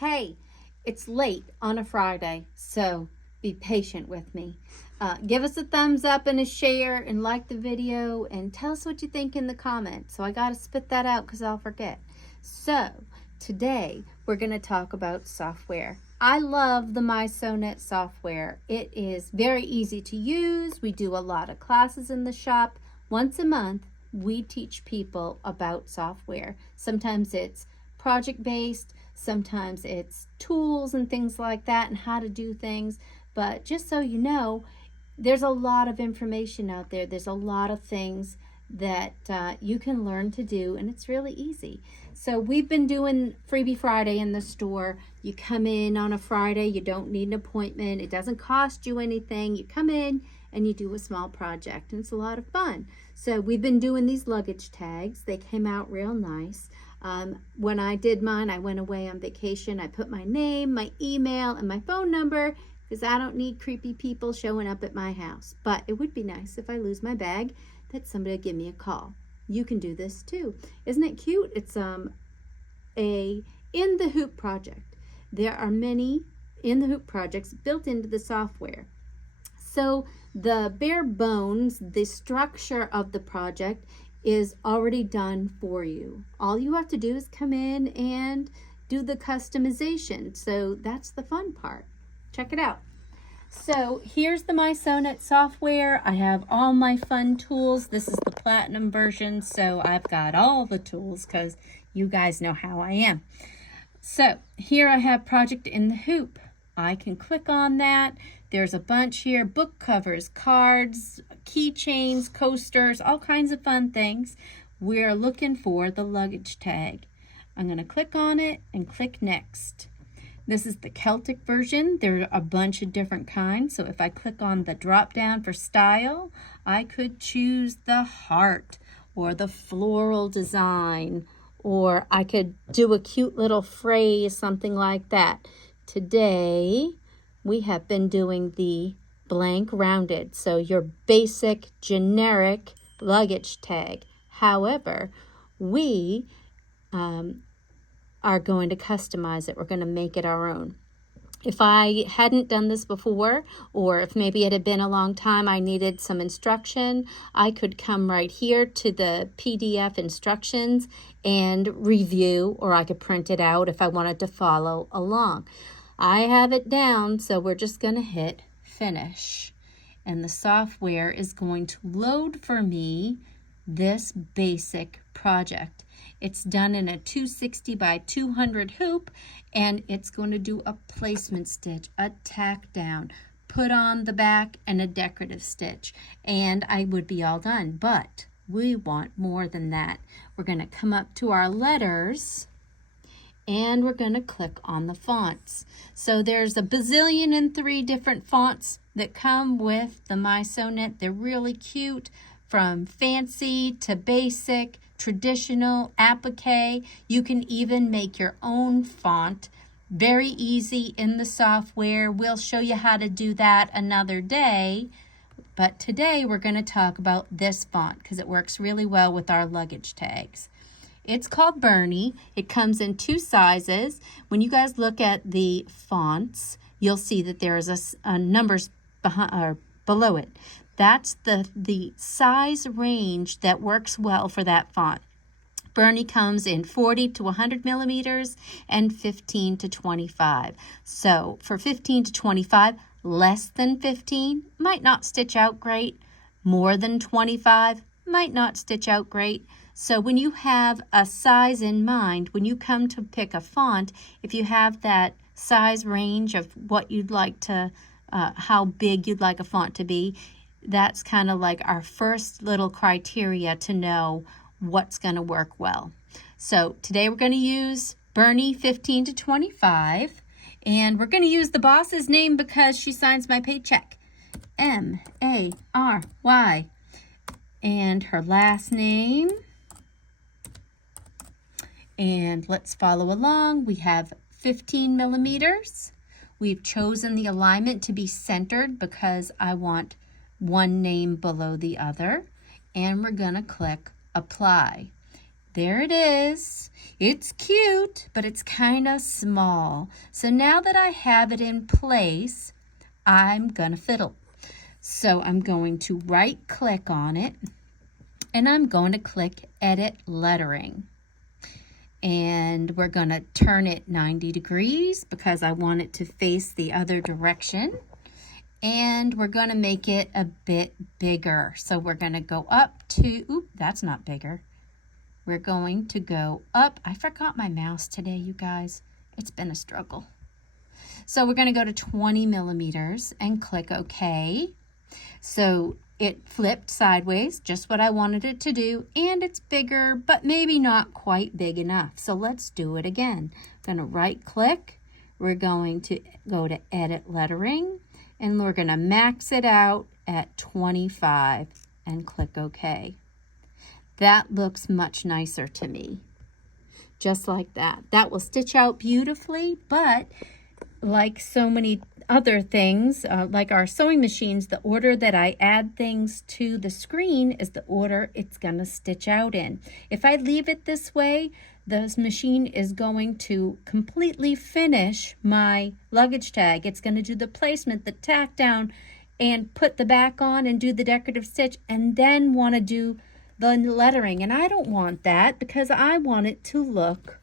Hey, it's late on a Friday, so be patient with me. Give us a thumbs up and a share and like the video and tell us what you think in the comments. So I got to spit that out because I'll forget. So today we're going to talk about software. I love the Mysewnet software. It is very easy to use. We do a lot of classes in the shop. Once a month, we teach people about software. Sometimes it's project-based, sometimes it's tools and things like that and how to do things. But just so you know, there's a lot of information out there. There's a lot of things that you can learn to do, and it's really easy. So we've been doing Freebie Friday in the store. You come in on a Friday, you don't need an appointment, it doesn't cost you anything. You come in and you do a small project, and it's a lot of fun. So we've been doing these luggage tags. They came out real nice. When I did mine, I went away on vacation. I put my name, my email, and my phone number because I don't need creepy people showing up at my house. But it would be nice if I lose my bag that somebody would give me a call. You can do this too. Isn't it cute? It's a In the Hoop project. There are many In the Hoop projects built into the software. So the bare bones, the structure of the project is already done for you. All you have to do is come in and do the customization. So that's the fun part. Check it out. So here's the Mysewnet software. I have all my fun tools. This is the platinum version, so I've got all the tools because you guys know how I am. So here I have Project in the Hoop. I can click on that. There's a bunch here, book covers, cards, keychains, coasters, all kinds of fun things. We're looking for the luggage tag. I'm going to click on it and click next. This is the Celtic version. There are a bunch of different kinds. So if I click on the drop down for style, I could choose the heart or the floral design, or I could do a cute little phrase, something like that. Today, we have been doing the blank rounded, so your basic generic luggage tag. However, we are going to customize it. We're going to make it our own. If I hadn't done this before, or if maybe it had been a long time, I needed some instruction, I could come right here to the PDF instructions and review, or I could print it out if I wanted to follow along. I have it down, so we're just going to hit finish. And the software is going to load for me this basic project. It's done in a 260 by 200 hoop, and it's going to do a placement stitch, a tack down, put on the back, and a decorative stitch. And I would be all done, but we want more than that. We're going to come up to our letters, and we're going to click on the fonts. So there's a bazillion and 3 different fonts that come with the Mysewnet. They're really cute, from fancy to basic, traditional, applique. You can even make your own font. Very easy in the software. We'll show you how to do that another day. But today we're going to talk about this font because it works really well with our luggage tags. It's called Bernie. It comes in 2 sizes. When you guys look at the fonts, you'll see that there is a numbers behind or below it. That's the size range that works well for that font. Bernie comes in 40 to 100 millimeters and 15 to 25. So for 15 to 25, less than 15 might not stitch out great. More than 25 might not stitch out great. So when you have a size in mind, when you come to pick a font, if you have that size range of what you'd like to, how big you'd like a font to be, that's kind of like our first little criteria to know what's going to work well. So today we're going to use Bernie 15 to 25, and we're going to use the boss's name because she signs my paycheck. M-A-R-Y. And her last name. And let's follow along. We have 15 millimeters. We've chosen the alignment to be centered because I want one name below the other. And we're going to click apply. There it is. It's cute, but it's kind of small. So now that I have it in place, I'm gonna fiddle. So I'm going to right click on it and I'm going to click Edit Lettering. And we're gonna turn it 90 degrees because I want it to face the other direction. And we're gonna make it a bit bigger. So we're gonna go up to, oop, that's not bigger. We're going to go up. I forgot my mouse today, you guys. It's been a struggle. So we're going to go to 20 millimeters and click OK. So it flipped sideways, just what I wanted it to do, and it's bigger, but maybe not quite big enough. So let's do it again. I'm going to right click. We're going to go to Edit Lettering, and we're going to max it out at 25 and click OK. That looks much nicer to me. Just like that. That will stitch out beautifully, but like so many other things, like our sewing machines, the order that I add things to the screen is the order it's going to stitch out in. If I leave it this way, the machine is going to completely finish my luggage tag. It's going to do the placement, the tack down, and put the back on and do the decorative stitch, and then want to do the lettering. And I don't want that because I want it to look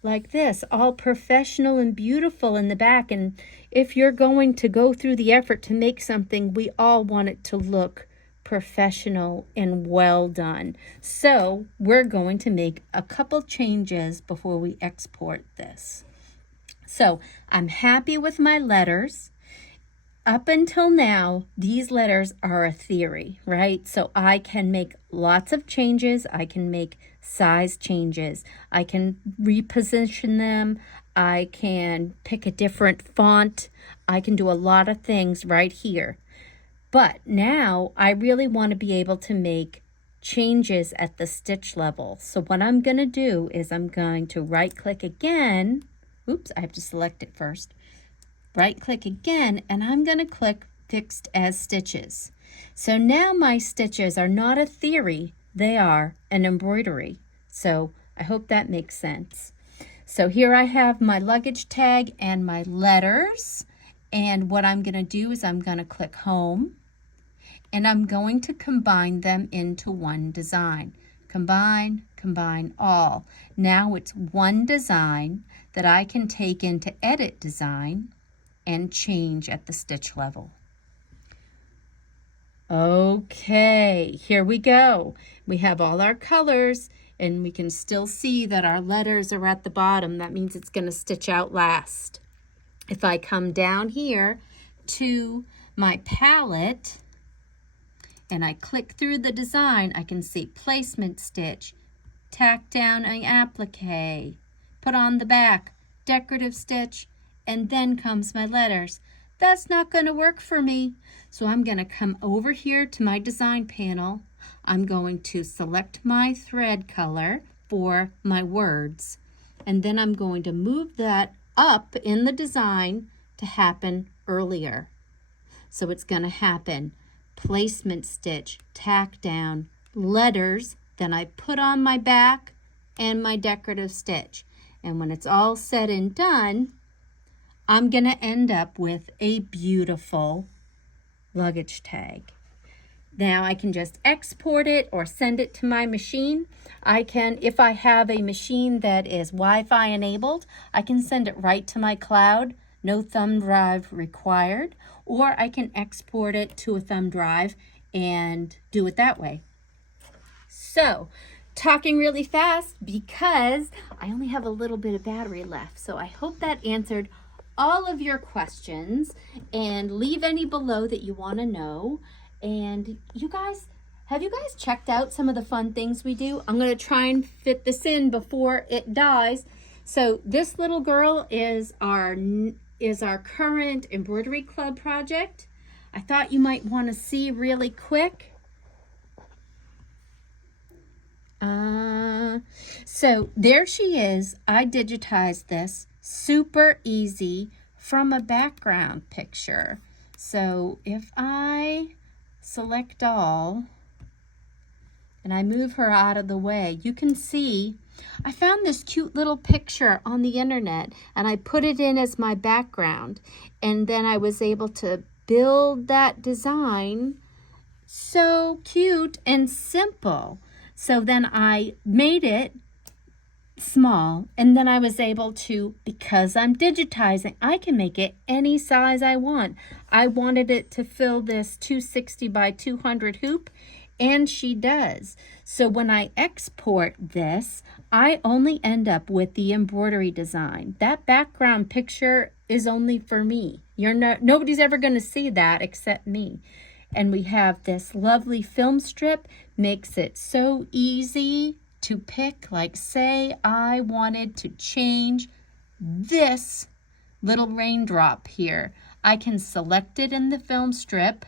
like this, all professional and beautiful in the back. And if you're going to go through the effort to make something, we all want it to look professional and well done. So we're going to make a couple changes before we export this. So I'm happy with my letters. Up until now, these letters are a theory, right? So I can make lots of changes. I can make size changes. I can reposition them. I can pick a different font. I can do a lot of things right here. But now I really want to be able to make changes at the stitch level. So what I'm going to do is I'm going to right click again. Oops, I have to select it first. Right click again, and I'm going to click Fixed as Stitches. So now my stitches are not a theory, they are an embroidery. So I hope that makes sense. So here I have my luggage tag and my letters, and what I'm going to do is I'm going to click Home, and I'm going to combine them into one design. Combine, combine all. Now it's one design that I can take into Edit Design and change at the stitch level. Okay, here we go. We have all our colors, and we can still see that our letters are at the bottom. That means it's going to stitch out last. If I come down here to my palette and I click through the design, I can see placement stitch, tack down and applique, put on the back, decorative stitch, and then comes my letters. That's not going to work for me. So I'm going to come over here to my design panel. I'm going to select my thread color for my words. And then I'm going to move that up in the design to happen earlier. So it's going to happen placement stitch, tack down, letters, then I put on my back and my decorative stitch. And when it's all said and done, I'm going to end up with a beautiful luggage tag. Now I can just export it or send it to my machine. I can, if I have a machine that is Wi-Fi enabled, I can send it right to my cloud, no thumb drive required, or I can export it to a thumb drive and do it that way. So, talking really fast because I only have a little bit of battery left. So I hope that answered all of your questions, and leave any below that you want to know. And you guys, have you guys checked out some of the fun things we do? I'm going to try and fit this in before it dies. So this little girl is our current embroidery club project. I thought you might want to see really quick. So there she is. I digitized this. Super easy from a background picture. So if I select all and I move her out of the way, you can see I found this cute little picture on the internet and I put it in as my background, and then I was able to build that design. So cute and simple. So then I made it small, and then I was able to, because I'm digitizing, I can make it any size I want. I wanted it to fill this 260 by 200 hoop, and she does. So when I export this, I only end up with the embroidery design. That background picture is only for me. Nobody's ever going to see that except me. And we have this lovely film strip, makes it so easy to pick. Like, say I wanted to change this little raindrop here. I can select it in the film strip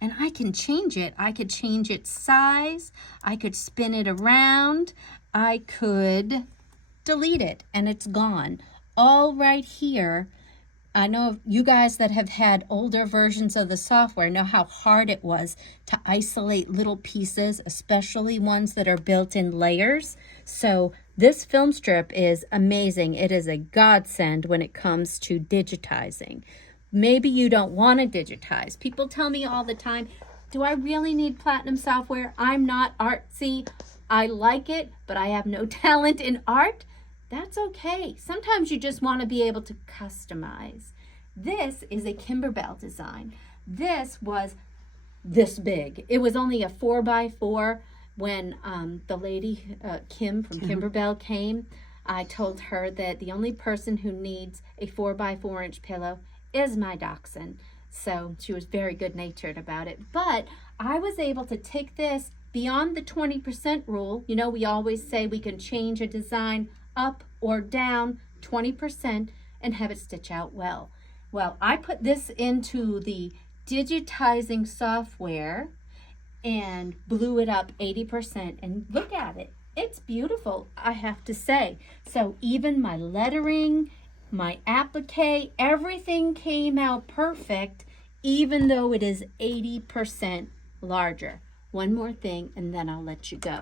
and I can change it. I could change its size. I could spin it around. I could delete it and it's gone. All right here. I know you guys that have had older versions of the software know how hard it was to isolate little pieces, especially ones that are built in layers. So this film strip is amazing. It is a godsend when it comes to digitizing. Maybe you don't want to digitize. People tell me all the time, do I really need Platinum software? I'm not artsy. I like it, but I have no talent in art. That's okay. Sometimes you just want to be able to customize. This is a Kimberbell design. This was this big. It was only a 4x4 when the lady, Kim from Kimberbell came. I told her that the only person who needs a 4x4 inch pillow is my dachshund. So she was very good natured about it. But I was able to take this beyond the 20% rule. You know, we always say we can change a design up or down 20% and have it stitch out well. Well, I put this into the digitizing software and blew it up 80%, and look at it. It's beautiful, I have to say. So even my lettering, my applique, everything came out perfect, even though it is 80% larger. One more thing and then I'll let you go.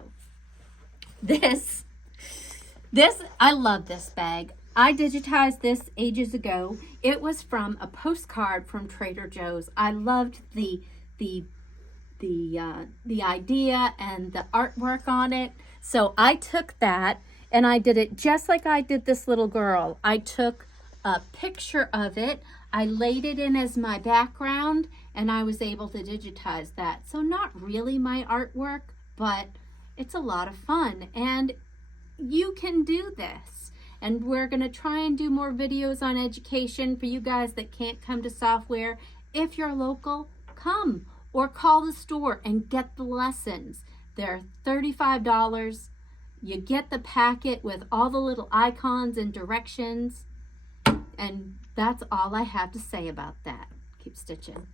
This, I love this bag. I digitized this ages ago. It was from a postcard from Trader Joe's. I loved the idea and the artwork on it. So I took that and I did it just like I did this little girl. I took a picture of it. I laid it in as my background and I was able to digitize that. So not really my artwork, but it's a lot of fun and you can do this. And we're going to try and do more videos on education for you guys that can't come to software. If you're local, come or call the store and get the lessons. They're $35. You get the packet with all the little icons and directions. And that's all I have to say about that. Keep stitching.